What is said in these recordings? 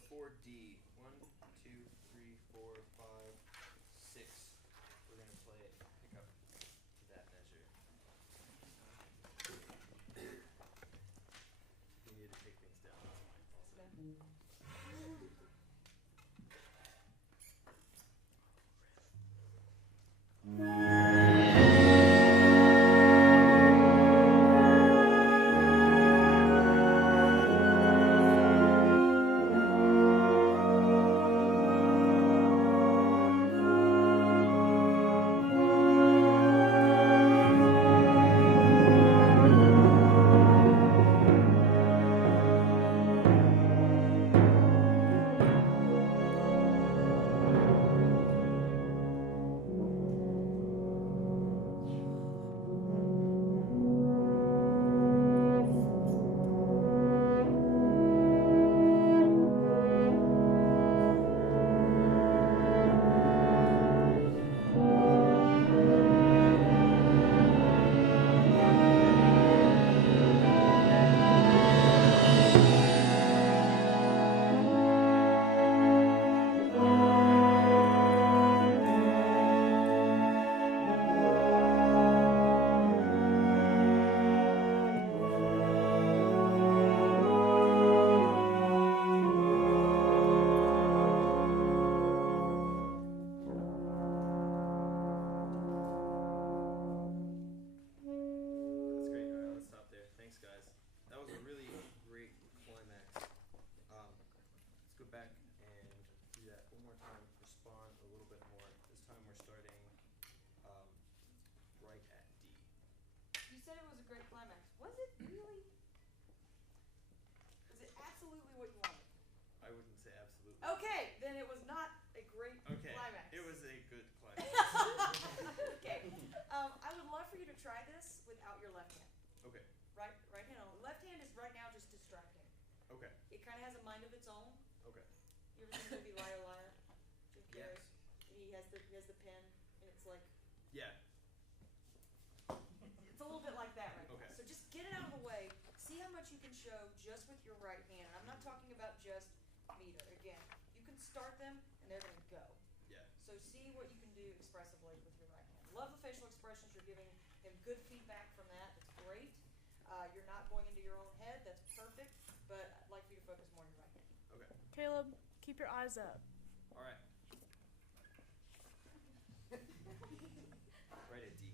before D. 1, 2, 3, 4, 5, 6. We're going to play it, pick up that measure. You need to take things down. That's fine. Caleb, keep your eyes up. All right. Right at D.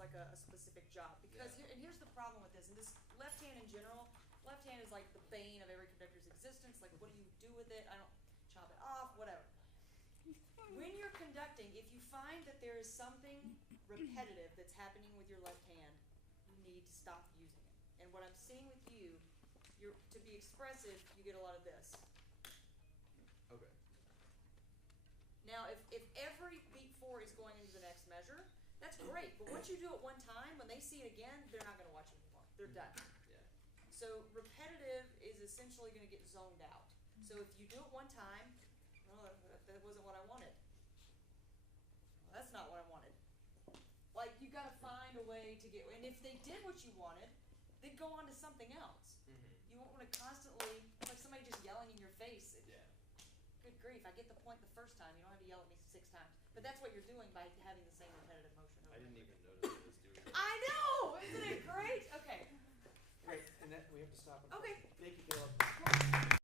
like a specific job. Because Yeah. and here's the problem with this, and this left hand in general, left hand is like the bane of every conductor's existence. Like, what do you do with it? I don't chop it off, whatever. When you're conducting, if you find that there is something repetitive that's happening with your left hand, you need to stop using it. And what I'm seeing with you, to be expressive, you get a lot of this. Okay. Now, if every beat 4 is going into the next measure, that's great. But once you do it one time, when they see it again, they're not going to watch it anymore. They're done. Yeah. So repetitive is essentially going to get zoned out. So if you do it one time, well, that wasn't what I wanted. Well, that's not what I wanted. Like, you got to find a way to get. And if they did what you wanted, then go on to something else. Mm-hmm. You won't want to constantly, like somebody just yelling in your face. Yeah. Good grief, I get the point the first time. You don't have to yell at me 6 times. But that's what you're doing by having the same repetitive motion over I and didn't over. even notice I was doing it. I know! Isn't it great? Okay. Great, and that we have to stop. Okay. Thank you, Caleb.